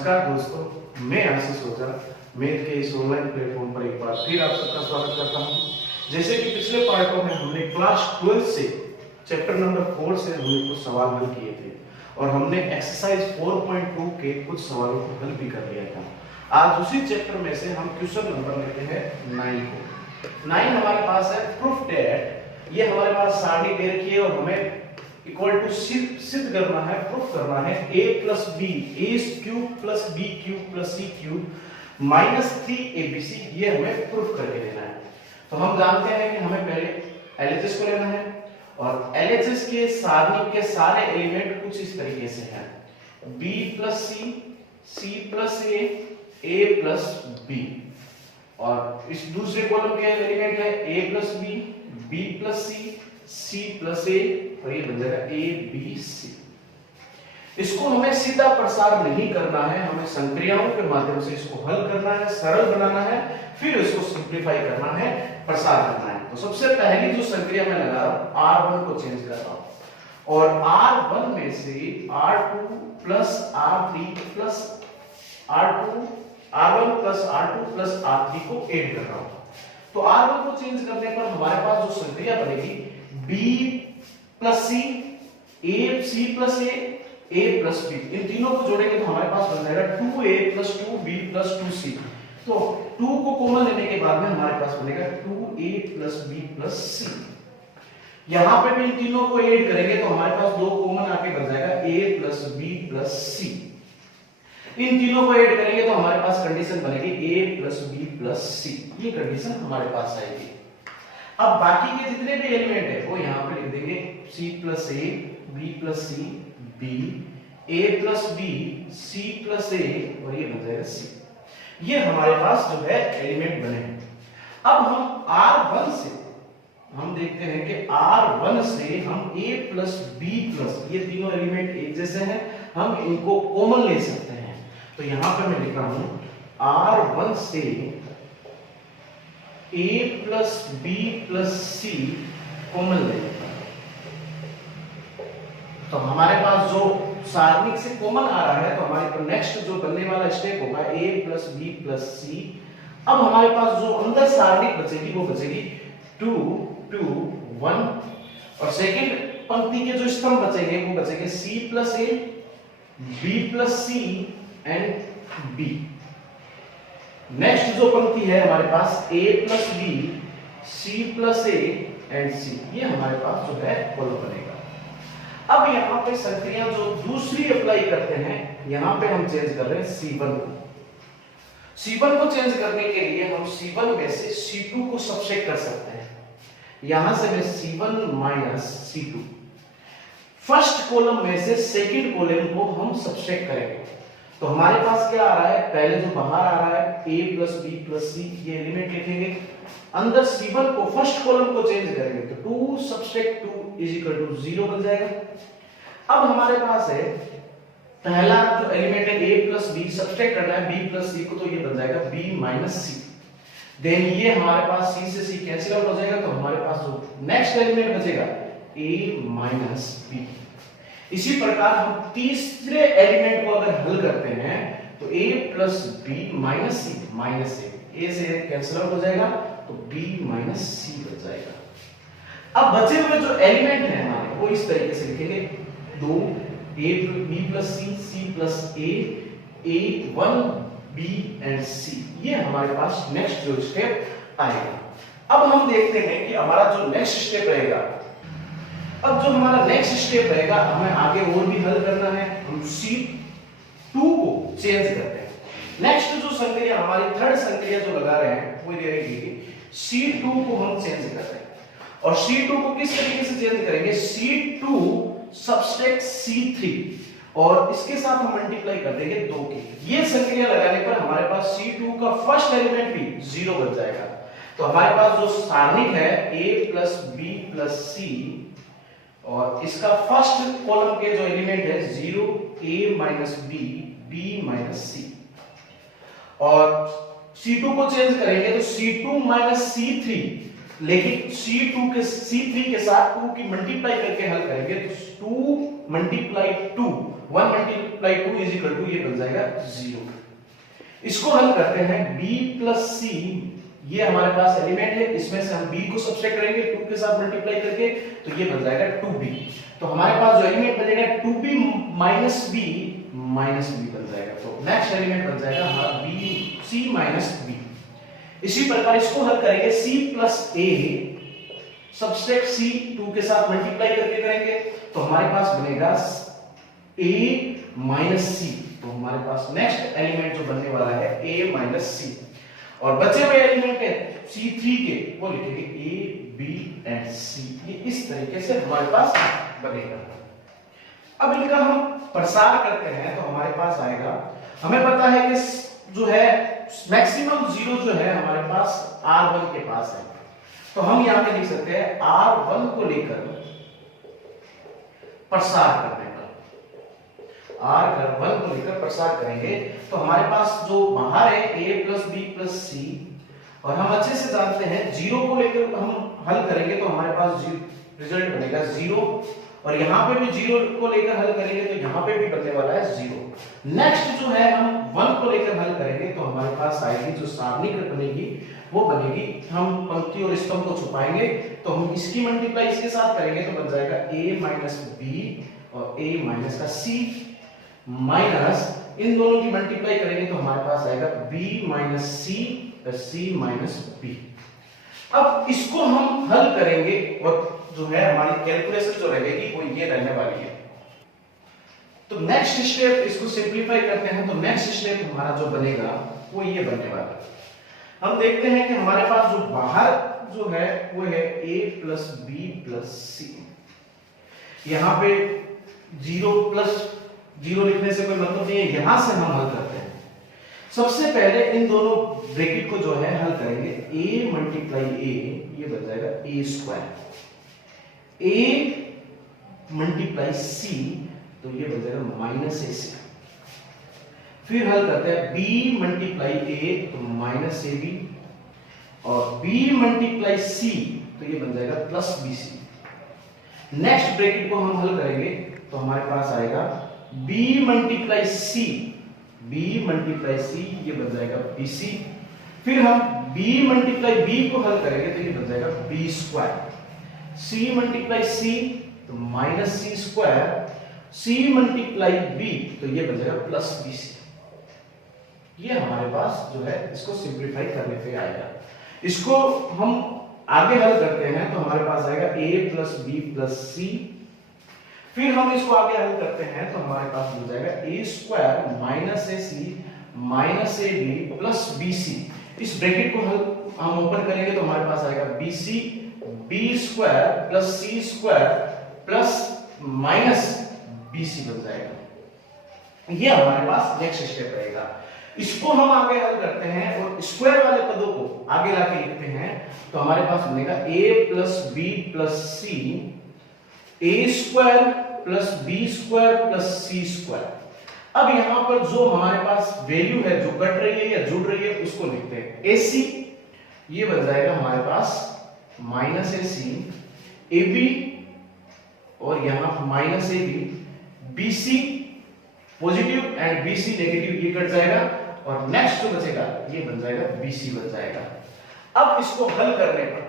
नमस्कार दोस्तों, मैं आशीष ओझा मैथ के इस ऑनलाइन प्लेटफॉर्म पर एक बार फिर आप सबका स्वागत करता हूं। जैसे कि पिछले पार्टों में हमने क्लास 12 से चैप्टर नंबर 4 से हमने कुछ सवाल हल किए थे और हमने एक्सरसाइज 4.2 के कुछ सवालों को हल भी कर लिया था। आज उसी चैप्टर में से हम क्वेश्चन नंबर लेते हैं 9 को। 9 हमारे पास है प्रूफ दैट, ये हमारे पास सारणी दे रखी है और हमें इक्वल टू सिद्ध करना है, प्रूफ करना है a plus B A cube plus B cube plus C cube minus 3abc, ये हमें प्रूफ करके देना है। तो हम जानते हैं कि हमें पहले LHS को लेना है और LHS के सारणी के सारे एलिमेंट कुछ इस तरीके से हैं, b plus C, c plus a plus b, और इस दूसरे कॉलम के एलिमेंट है a plus b plus c plus a, और ये बन जाएगा a b c। इसको हमें सीधा प्रसार नहीं करना है, हमें संक्रियाओं के माध्यम से इसको हल करना है, सरल बनाना है, फिर इसको सिंप्लीफाई करना है, प्रसार करना है। तो सबसे पहली जो संक्रिया मैं लगा रहा हूं r1 को चेंज कर रहा हूं और r1 में से r2 plus r3 plus r1 plus r2 plus r3 को ऐड कर रहा हूं। तो r1 को चेंज करने पर हमारे पास जो संक्रिया बनेगी b प्लस सी, सी प्लस ए प्लस बी, इन तीनों को जोड़ेंगे तो हमारे पास बन जाएगा 2a plus 2b plus 2c। तो 2 को कॉमन लेने के बाद में हमारे पास बनेगा 2a plus b plus c। यहां पे भी इन तीनों को ऐड करेंगे तो हमारे पास दो कॉमन आके बन जाएगा a plus b plus c। इन तीनों को ऐड करेंगे तो हमारे पास कंडीशन बनेगी a plus b plus c, ये कंडीशन हमारे पास आएगी। अब बाकी के जितने भी एलिमेंट है वो यहां पे लिख देंगे c plus a, b plus c, b, a plus b, c plus a, और ये बन जाएगा c। ये हमारे पास जो है एलिमेंट बने हैं। अब हम r1 से हम देखते हैं कि r1 से हम a प्लस b प्लस, ये तीनों एलिमेंट एक जैसे हैं, हम इनको कॉमन ले सकते हैं। तो यहां पे मैं लिख रहा हूं r1 से a plus b plus c common ले लेता हूं। तो हमारे पास जो सारणिक से कॉमन आ रहा है तो हमारे नेक्स्ट जो बनने वाला स्टेप होगा a plus b plus c। अब हमारे पास जो अंदर सारणिक बचेगी वो बचेगी 2 2 1, और सेकंड पंक्ति के जो स्तंभ बचेंगे वो बचेंगे c plus a, b plus c and b। Next जो पंक्ति है हमारे पास a plus b, c plus a and c, ये हमारे पास जो है कॉलम बनेगा। अब यहाँ पे संक्रिया जो दूसरी अप्लाई करते हैं, यहाँ पे हम चेंज कर रहे हैं C1 को। C1 को चेंज करने के लिए हम C1 में से C2 को सब्ट्रैक्ट कर सकते हैं। यहां से मैं C1 minus C2, first column में से सेकंड कॉलम को हम सब्ट्रैक्ट करेंगे। तो हमारे पास क्या आ रहा है, पहले जो बाहर आ रहा है a plus b plus c, ये एलिमेंट लिखेंगे। अंदर C1 को फर्स्ट कॉलम को चेंज करेंगे तो 2 सब्ट्रैक्ट 2 इज इक्वल टू 0 बन जाएगा। अब हमारे पास है पहला जो एलिमेंट है a प्लस b, सब्ट्रैक्ट करना है b प्लस c को, तो ये बन जाएगा b माइनस c। देन ये हमारे पास c से c कैंसिल आउट हो जाएगा, तो हमारे पास जो नेक्स्ट एलिमेंट बचेगा a माइनस b। इसी प्रकार हम तीसरे एलिमेंट को अगर हल करते हैं तो a plus b minus c minus a से कैंसिल आउट हो जाएगा तो b माइनस c बच जाएगा। अब बचे हुए जो एलिमेंट हैं हमारे वो इस तरीके से लिखेंगे 2 a b plus c plus a 1 b and c, ये हमारे पास नेक्स्ट जो स्टेप आएगा। अब हम देखते हैं कि हमारा जो नेक्स्ट स्टेप रहेगा, अब जो हमारा नेक्स्ट स्टेप रहेगा हमें आगे और भी हल करना है। हम C2 को चेंज करते हैं। नेक्स्ट जो संक्रिया हमारी थर्ड संक्रिया जो लगा रहे हैं वो ये रहेगी C2 को हम चेंज कर रहे हैं। और C2 को किस तरीके से चेंज करेंगे, C2 सब्ट्रैक्ट C3, और इसके साथ हम मल्टीप्लाई कर देंगे 2 की। ये संक्रिया लगाने पर हमारे पास C2 का फर्स्ट एलिमेंट भी 0 बन जाएगा। तो हमारे पास जो सारणिक है a plus b plus c, और इसका फर्स्ट कॉलम के जो एलिमेंट है 0 a minus b, b minus c, और C2 को चेंज करेंगे तो C2 माइनस C3, लेकिन C3 के साथ 2 की मल्टीप्लाई करके हल करेंगे तो 2 multiply 2, 1 multiply 2 is equal to, ये बन जाएगा 0। इसको हल करते हैं, b प्लस c, ये हमारे पास एलिमेंट है, इसमें से हम b को सब्ट्रैक्ट करेंगे 2 के साथ मल्टीप्लाई करके, तो ये बन जाएगा 2b। तो हमारे पास जो एलिमेंट बनेगा 2b माइनस b बन जाएगा। तो नेक्स्ट एलिमेंट बन जाएगा हमारा c माइनस b। इसी प्रकार इसको हल करेंगे, c plus a subtract c 2 के साथ मल्टीप्लाई करके करेंगे, तो हमारे पास बनेगा a माइनस c। तो हमारे पास नेक्स्ट एलिमेंट जो बनने वाला है a माइनस c, और बचे हुए एलिमेंट है c3 के, वो लिखेंगे a b एंड c। ये इस तरीके से हमारे पास बनेगा। अब इनका हम प्रसार करते हैं तो हमारे पास आएगा, हमें पता है कि जो है मैक्सिमम 0 जो है हमारे पास r1 के पास है, तो हम यहां पे लिख सकते हैं r1 को लेकर प्रसार करने पर, r1 को लेकर प्रसार करेंगे तो हमारे पास जो बाहर है a plus b plus c, और हम अच्छे से जानते हैं 0 को लेकर हम हल करेंगे तो हमारे पास रिजल्ट बनेगा 0, और यहाँ पे भी 0 को लेकर हल करेंगे तो यहाँ पे भी बनने वाला है 0। नेक्स्ट जो है हम 1 को लेकर हल करेंगे तो हमारे पास आएगी जो सारणीकृत बनेगी वो बनेगी, हम पंक्ति और स्तंभ को छुपाएंगे तो हम इसकी मल्टीप्लाई इसके साथ करेंगे तो बन जाएगा a माइनस b और a माइनस का c, माइनस इन दोनों की मल्टीप्लाई करेंगे तो हमारे पास आएगा b minus c plus c minus b। अब इसको हम हल करेंगे और जो है हमारी कैलकुलेशन जो रहेगी वो ये रहने वाली है। तो नेक्स्ट स्टेप, इसको सिंपलीफाई करते हैं तो नेक्स्ट स्टेप हमारा जो बनेगा वो ये बनने वाला है। हम देखते हैं कि हमारे पास जो बाहर जो है वो है a plus b plus c। यहाँ पे 0 प्लस 0 लिखने से कोई मतलब नहीं है, यहां से हम हल करते हैं। सबसे पहले इन दोनों ब्रैकेट को जो है हल करेंगे, a मल्टीप्लाई a, ये बन जाएगा a square, a multiply c, तो ये बन जाएगा माइनस ac। फिर हल करते हैं b मल्टीप्लाई a, तो माइनस ab, और b मल्टीप्लाई c, तो ये बन जाएगा प्लस bc। नेक्स्ट ब्रैकेट को हम हल करेंगे तो हमारे पास आएगा b multiply c, b multiply c, ये बन जाएगा bc। फिर हम b मल्टीप्लाई b को हल करेंगे तो ये बन जाएगा b square, c multiply c, तो minus c square, c multiply b, तो ये बन जाएगा प्लस bc। ये हमारे पास जो है इसको सिंपलीफाई करने पे आएगा। इसको हम आगे हल करते हैं तो हमारे पास आएगा a plus b plus c। फिर हम इसको आगे हल करते हैं तो हमारे पास मिल जाएगा a square minus ac minus ab plus bc। इस ब्रैकेट को हम ओपन करेंगे तो हमारे पास आएगा bc, b square plus c square plus minus bc बन जाएगा। ये हमारे पास नेक्स्ट स्टेप रहेगा। इसको हम आगे हल करते हैं और स्क्वायर वाले पदों को आगे लाके लिखते हैं तो हमारे पास बनेगा a plus b plus c, a square plus b square plus c square. अब यहां पर जो हमारे पास वैल्यू है जो कट रही है या जुड़ रही है उसको लिखते हैं ac, ये बन जाएगा हमारे पास माइनस ac, ab और यहां minus ab, bc positive and bc negative, ये कट जाएगा और नेक्स्ट जो बचेगा ये बन जाएगा bc बन जाएगा। अब इसको हल करने पर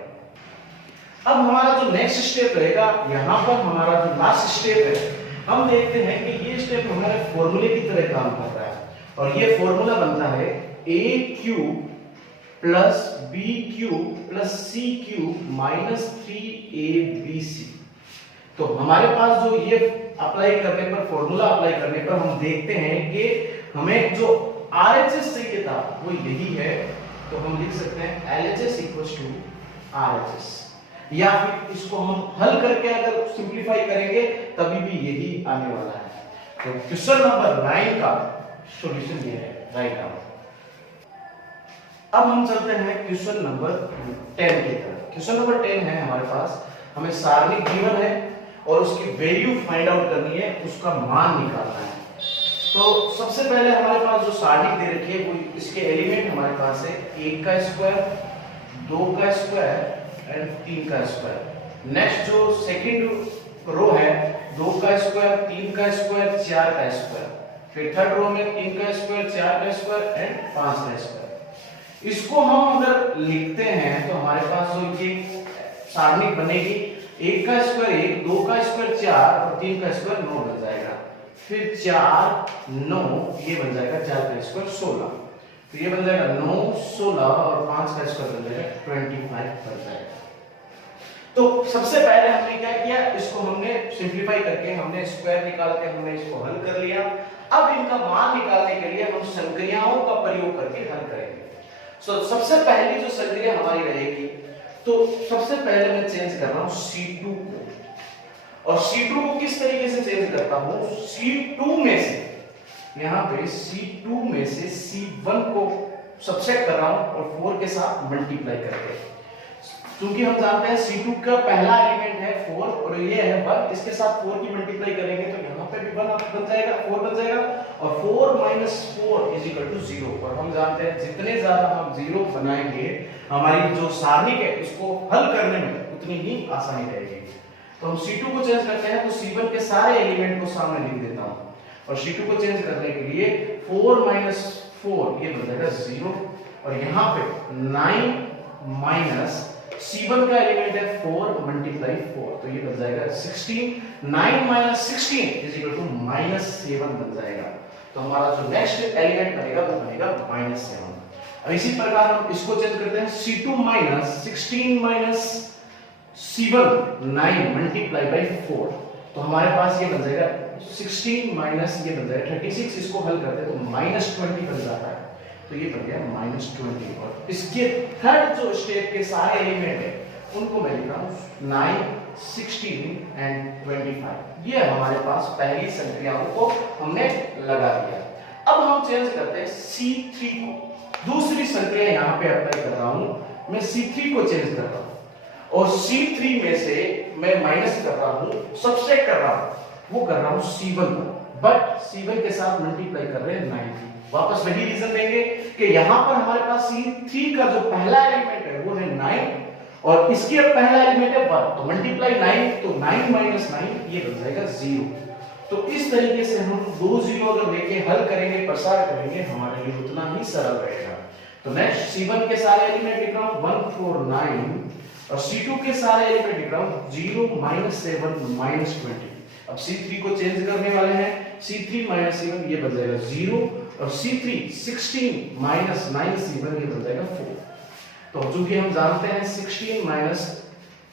अब हमारा जो नेक्स्ट स्टेप रहेगा, यहां पर हमारा जो लास्ट स्टेप है, हम देखते हैं कि ये स्टेप हमारे फॉर्मूले की तरह काम कर रहा है और ये फॉर्मूला बनता है a cube plus b cube plus c cube minus 3abc। तो हमारे पास जो ये अप्लाई करने पर, फॉर्मूला अप्लाई करने पर हम देखते हैं कि हमें जो RHS चाहिए था वो यही है, तो हम लिख सकते हैं LHS इक्वल्स टू RHS, या फिर इसको हम हल करके अगर सिंपलीफाई करेंगे तभी भी यही आने वाला है। तो क्वेश्चन नंबर 9 का सॉल्यूशन ये है, राइट आंसर। अब हम चलते हैं क्वेश्चन नंबर 10 की तरफ। क्वेश्चन नंबर 10 है हमारे पास, हमें सारणी गिवन है और उसकी वैल्यू फाइंड आउट करनी है, उसका मान निकालना है। तो सबसे पहले हमारे पास जो सारणी दे रखी है वो इसके एलिमेंट हमारे पास है 1 का स्क्वायर, 2 का स्क्वायर एंड 3 का स्क्वायर। नेक्स्ट जो सेकंड रो है 2 का स्क्वायर, 3 का स्क्वायर, 4 का स्क्वायर, फिर थर्ड रो में 3 का स्क्वायर, 4 का स्क्वायर एंड 5 का स्क्वायर। इसको हम अगर लिखते हैं तो हमारे पास जो ये सारणिक बनेगी 1 का स्क्वायर 1, 2 का स्क्वायर 4 और 3 का स्क्वायर 9 बन जाएगा। फिर 4 9 ये बन जाएगा 4 का स्क्वायर 16, तो ये बन जाएगा 9 16 और 5 का स्क्वायर बन जाएगा 25 बन जाएगा। तो सबसे पहले हमने क्या किया, इसको हमने सिंपलीफाई करके हमने स्क्वायर निकाल के हमने इसको हल कर लिया। अब इनका मान निकालने के लिए हम संक्रियाओं का प्रयोग करके हल करेंगे। सबसे पहली जो संक्रिया हमारी रहेगी, तो सबसे पहले मैं चेंज कर रहा हूं C2 को, और C2 को किस तरीके से चेंज करता हूं, C2 में से यहां पे C2 में से C1 को सबट्रैक्ट कर रहा हूं और 4 के साथ मल्टीप्लाई करके, क्योंकि हम जानते हैं C2 का पहला एलिमेंट है 4 और ये है 1, इसके साथ 4 की मल्टीप्लाई करेंगे तो यहाँ पे भी 1 बन जाएगा, 4 बन जाएगा, और 4 - 4 = 0। और हम जानते हैं जितने ज्यादा हम 0 बनाएंगे हमारी जो सारणिक है उसको हल करने में उतनी ही आसानी रहेगी। तो हम C2 को चेंज करते हैं, तो C1 के सारे एलिमेंट को सामने लिख देता हूँ, और C2 को चेंज करने के लिए 4 - 4 ये बन जाएगा 0, और यहाँ पे 9 माइनस C1 का एलिमेंट है 4 × 4, तो ये बन जाएगा 16, 9 - 16 = -7 बन जाएगा। तो हमारा जो नेक्स्ट एलिमेंट बनेगा वो बनेगा -7। अब इसी प्रकार हम इसको चेंज करते हैं, C2 - 16 - C1 9 × 4, तो हमारे पास ये बन जाएगा 16 माइनस ये बन जाएगा 36, इसको हल करते हैं तो -20 बन जाता है, तो ये बन गया -20। और इसके थर्ड जो स्टेप के सारे एलिमेंट है उनको मैं लिख रहा हूं 9 16 एंड 25। ये हमारे पास पहली संक्रियाओं को हमने लगा दिया। अब हम चेंज करते हैं C3 को, दूसरी संक्रिया यहां पे अप्लाई कर रहा हूं, मैं C3 को चेंज कर रहा हूं, और C3 में से मैं माइनस कर रहा हूं, सबट्रैक्ट कर रहा हूं, वो कर रहा हूं C1 को, बट C1 के साथ मल्टीप्लाई कर रहे हैं 9। वापस वही रीजन देंगे कि यहां पर हमारे पास C3 का जो पहला एलिमेंट है वो है 9 और इसके पहला एलिमेंट है 1, तो मल्टीप्लाई 9, तो 9 - 9 ये बन जाएगा 0। तो इस तरीके से हम 2 0 अगर लेके हल करेंगे, प्रसार करेंगे, हमारे लिए उतना ही सरल रहेगा। तो नेक्स्ट C1 के सारे एलिमेंट लिख रहा हूं 1 4 9, और C2 के सारे एलिमेंट लिख रहा हूं 0 - 7 -20। अब C3 को चेंज करने वाले हैं, C3 - 7 ये बन जाएगा 0, और C3 16 - 9 7 ये बन जाएगा 4। तो चूंकि हम जानते हैं 16 -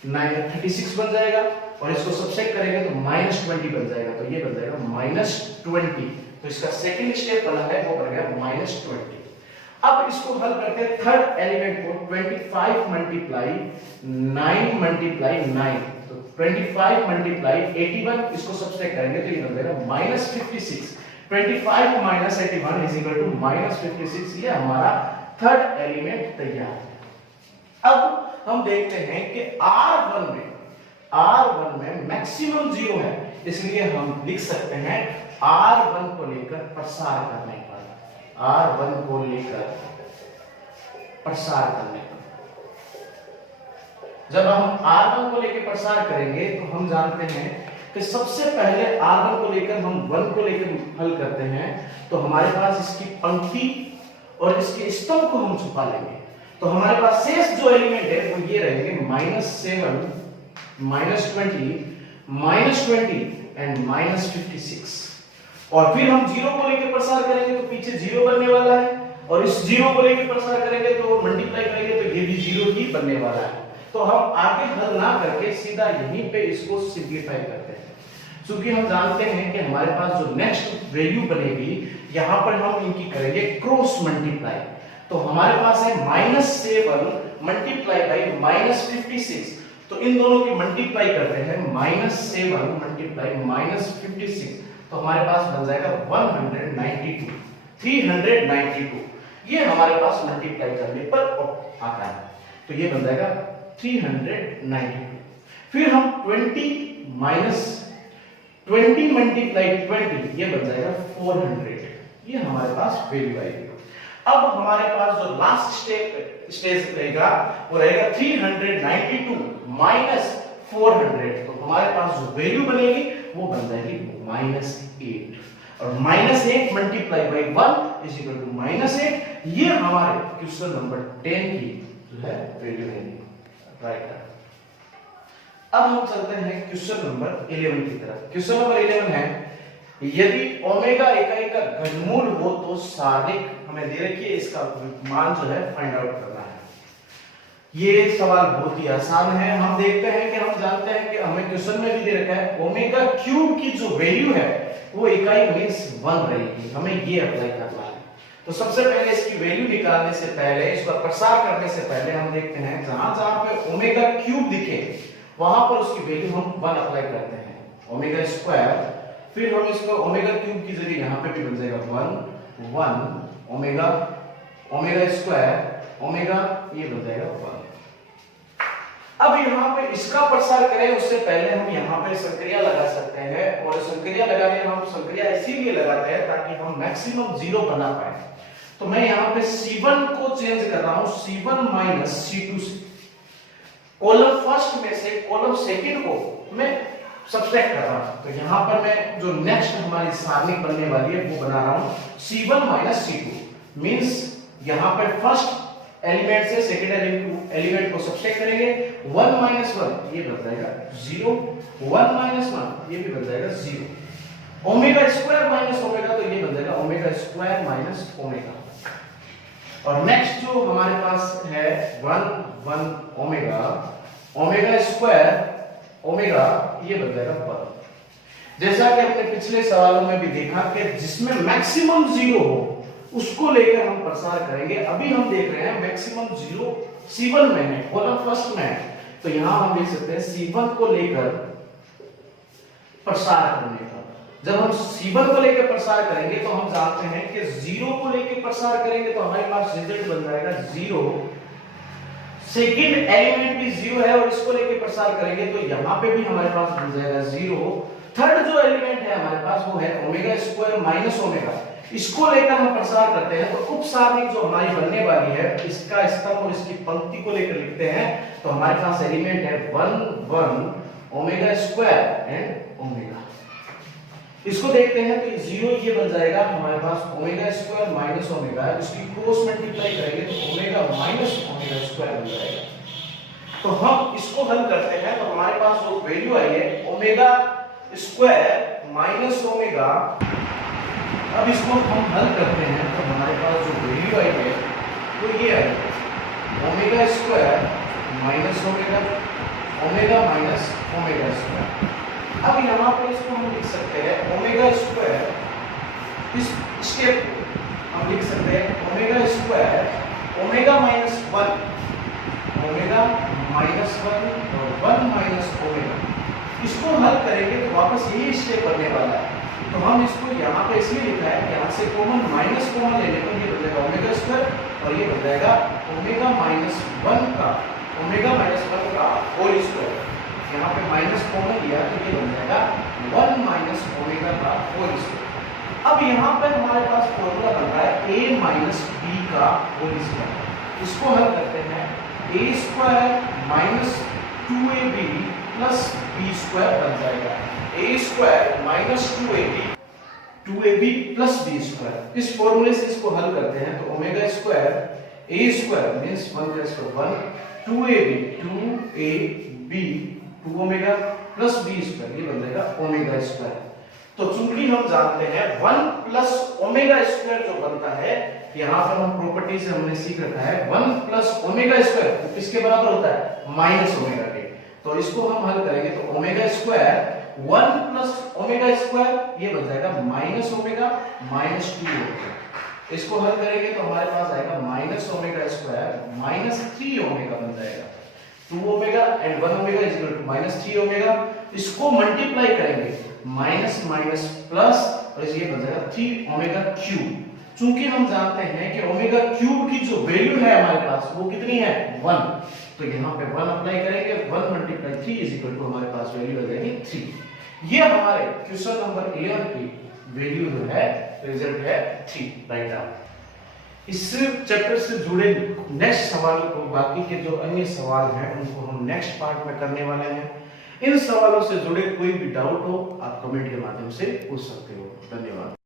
9 36 बन जाएगा, और इसको सबट्रैक्ट करेंगे तो -20 बन जाएगा, तो ये बन जाएगा -20। तो इसका सेकंड स्टेप बना है वो बन गया -20। अब इसको हल करते हैं थर्ड एलिमेंट को, 25 × 9 × 9, तो 25 × 81, इसको सबट्रैक्ट करेंगे तो ये बन जाएगा -56। 25 - 81 = -56। ये हमारा थर्ड एलिमेंट तैयार है। अब हम देखते हैं कि R1 में मैक्सिमम 0 है, इसलिए हम लिख सकते हैं R1 को लेकर प्रसार करने पर, R1 को लेकर प्रसार करने पर, जब हम R1 को लेकर प्रसार करेंगे तो हम जानते हैं कि सबसे पहले R1 को लेकर हम 1 को लेकर हल करते हैं, तो हमारे पास इसकी पंक्ति और इसके स्तंभ को हम छुपा लेंगे, तो हमारे पास शेष जो एलिमेंट है वो ये रहेंगे -7 -20 एंड -56। और फिर हम 0 को लेकर प्रसार करेंगे तो पीछे 0 बनने वाला है, और इस 0 को लेकर प्रसार करेंगे तो मल्टीप्लाई करेंगे तो ये भी 0 ही बनने वाला है। तो हम आगे हल ना करके सीधा यहीं पे इसको सिंपलीफाई करते हैं, क्योंकि हम जानते हैं कि हमारे पास जो नेक्स्ट वैल्यू बनेगी यहां पर हम इनकी करेंगे क्रॉस मल्टीप्लाई, तो हमारे पास है -7 × -56, तो इन दोनों की मल्टीप्लाई करते हैं, -7 × -56, तो हमारे पास बन जाएगा 192, 392। ये हमारे पास मल्टीप्लाई करने पर आता है, तो ये बन जाएगा 392। फिर हम 20 × 20 ये बन जाएगा 400, ये हमारे पास वैल्यू आएगी। अब हमारे पास जो लास्ट स्टेज रहेगा वो रहेगा 392 - 400, तो हमारे पास जो वैल्यू बनेगी वो बन जाएगी -8 और -8 multiply by 1 is equal to -8। ये हमारे क्वेश्चन नंबर 10 की जो है वैल्यू है, राइट। अब हम चलते हैं क्वेश्चन नंबर 11 की तरफ। क्वेश्चन नंबर 11 है, यदि ओमेगा इकाई का घनमूल हो तो सारणिक हमें दे रखी है, इसका मान जो है फाइंड आउट करना है। ये सवाल बहुत ही आसान है। हम देखते हैं कि हम जानते हैं कि हमें क्वेश्चन में भी दे रखा है ओमेगा क्यूब की जो वैल्यू है वो इकाई मींस 1 रहेगी, हमें ये अप्लाई करना है। तो सबसे पहले इसकी वैल्यू निकालने से पहले, इसका प्रसार करने से पहले हम देखते हैं जहां जहां पे ओमेगा क्यूब दिखे वहां पर उसकी वैल्यू हम 1 अप्लाई करते हैं, ओमेगा स्क्वायर, फिर हम इसको ओमेगा क्यूब की जगह यहां पे भी बन जाएगा 1 ओमेगा, ओमेगा स्क्वायर ओमेगा, ये बन जाएगा 1। अब यहाँ पे इसका प्रसार करें उससे पहले हम यहाँ पे संक्रिया लगा सकते हैं, और संक्रिया लगाने हम संक्रिया इसीलिए लगाते हैं ताकि हम मैक्सिमम 0 बना पाए। तो मैं यहाँ पे C1 को चेंज कर रहा हूं C1 माइनस C2 से, कॉलम फर्स्ट में से कॉलम सेकंड को मैं सब्ट्रैक्ट कर रहा हूं। तो यहाँ पर मैं जो नेक्स्ट हमारी सारणिक बनने वाली है वो बना रहा हूं C1 माइनस C2, मींस यहाँ पे फर्स्ट एलिमेंट से सेकंड एलिमेंट को सब्ट्रैक्ट करेंगे, 1 माइनस 1 ये बन जाएगा 0, 1 माइनस 1 ये भी बन जाएगा 0, ओमेगा स्क्वायर माइनस ओमेगा तो ये बन जाएगा ओमेगा स्क्वायर माइनस ओमेगा। और नेक्स्ट जो हमारे पास है 1 ओमेगा, ओमेगा स्क्वायर ओमेगा ये बन जाएगा 1। जैसा कि हमने पिछले सवालों में भी देखा कि जिसमें मैक्सिमम 0 हो उसको लेकर हम प्रसार करेंगे। अभी हम देख रहे हैं मैक्सिमम 0 C1 में है, कॉलम फर्स्ट में है, तो यहां हम देख सकते हैं C1 को लेकर प्रसार करने का। जब हम C1 को लेकर प्रसार करेंगे तो हम जानते हैं कि 0 को लेकर प्रसार करेंगे तो हमारे पास रिजल्ट बन जाएगा 0, सेकंड एलिमेंट भी 0 है और इसको लेकर प्रसार करेंगे तो यहां पे भी हमारे पास बन जाएगा 0। थर्ड जो एलिमेंट है हमारे पास वो है ओमेगा स्क्वायर माइनस ओमेगा, इसको लेकर हम प्रसार करते हैं तो उप सारणिक जो हमारी बनने वाली है इसका स्तंभ और इसकी पंक्ति को लेकर लिखते हैं। तो हमारे पास एलिमेंट है 1 ओमेगा स्क्वायर एंड ओमेगा। इसको देखते हैं तो 0 ये बन जाएगा हमारे पास ओमेगा स्क्वायर माइनस ओमेगा, इसकी क्रॉस मल्टीप्लाई करेंगे तो ओमेगा माइनस ओमेगा स्क्वायर बन जाएगा। तो हम इसको हल करते हैं तो हमारे पास जो वैल्यू आई है ओमेगा स्क्वायर माइनस ओमेगा, अब इसको हम हल करते हैं तो हमारे पास जो वैल्यू आई है वो ये है omega square minus omega, omega minus omega square. अब यहाँ पे इसको हम लिख सकते हैं ओमेगा स्क्वायर, इस स्टेप को हम लिख सकते हैं omega square omega minus 1, omega minus 1 और 1 माइनस ओमेगा। इसको हल करेंगे तो वापस यही स्टेप बनने वाला है। तो हम इसको यहाँ पे इसलिए लिखा है कि यहाँ से कॉमन माइनस कॉमन लेने पर ये बन जाएगा ओमेगा स्क्वायर और ये बन जाएगा ओमेगा माइनस 1 का, ओमेगा माइनस 1 का होल स्क्वायर। यहाँ पे माइनस कॉमन लिया तो ये बन जाएगा 1 माइनस ओमेगा का होल स्क्वायर। अब यहाँ पे हमारे पास फॉर्मूला बन रहा है a माइनस b का होल स्क्वायर। इसको हल करते हैं a square minus 2ab plus b square बन जाएगा a square minus 2ab plus b square. इस फॉर्मूले से इसको हल करते हैं तो omega square a square means 1 plus 1 2ab 2 omega plus b square ये बन जाएगा ओमेगा स्क्वायर। तो चूंकि हम जानते हैं 1 प्लस ओमेगा स्क्वायर जो बनता है, यहाँ पर हम प्रॉपर्टी से हमने सीख रखा है 1 प्लस ओमेगा स्क्वायर तो किसके बराबर होता है माइनस ओमेगा के। तो इसको हम हल करेंगे तो omega square 1 plus omega square ये बन जाएगा माइनस ओमेगा माइनस 2 ओमेगा। इसको हल करेंगे तो हमारे पास आएगा minus omega square minus 3 omega बन जाएगा। 2 omega and 1 omega is equal to minus 3 omega. इसको मल्टीप्लाई करेंगे माइनस माइनस प्लस और ये बन जाएगा 3 ओमेगा क्यूब। चूंकि हम जानते हैं कि ओमेगा क्यूब की जो वैल्यू है हमारे पास वो कितनी है 1, तो यहाँ पे 1 अप्लाई करेंगे 1 मल्टीप्लाई 3 इज इक्वल टू हमारे पास वैल्यू आ जाएगी 3। ये हमारे क्वेश्चन नंबर 11 की वैल्यू जो है रिजल्ट है 3 राइट नाउ। इस चैप्टर से जुड़े नेक्स्ट सवाल को, बाकी के जो अन्य सवाल हैं उनको हम नेक्स्ट पार्ट में करने वाले हैं। इन सवालों से जुड़े कोई भी डाउट हो आप कमेंट के माध्यम से पूछ सकते हो। धन्यवाद।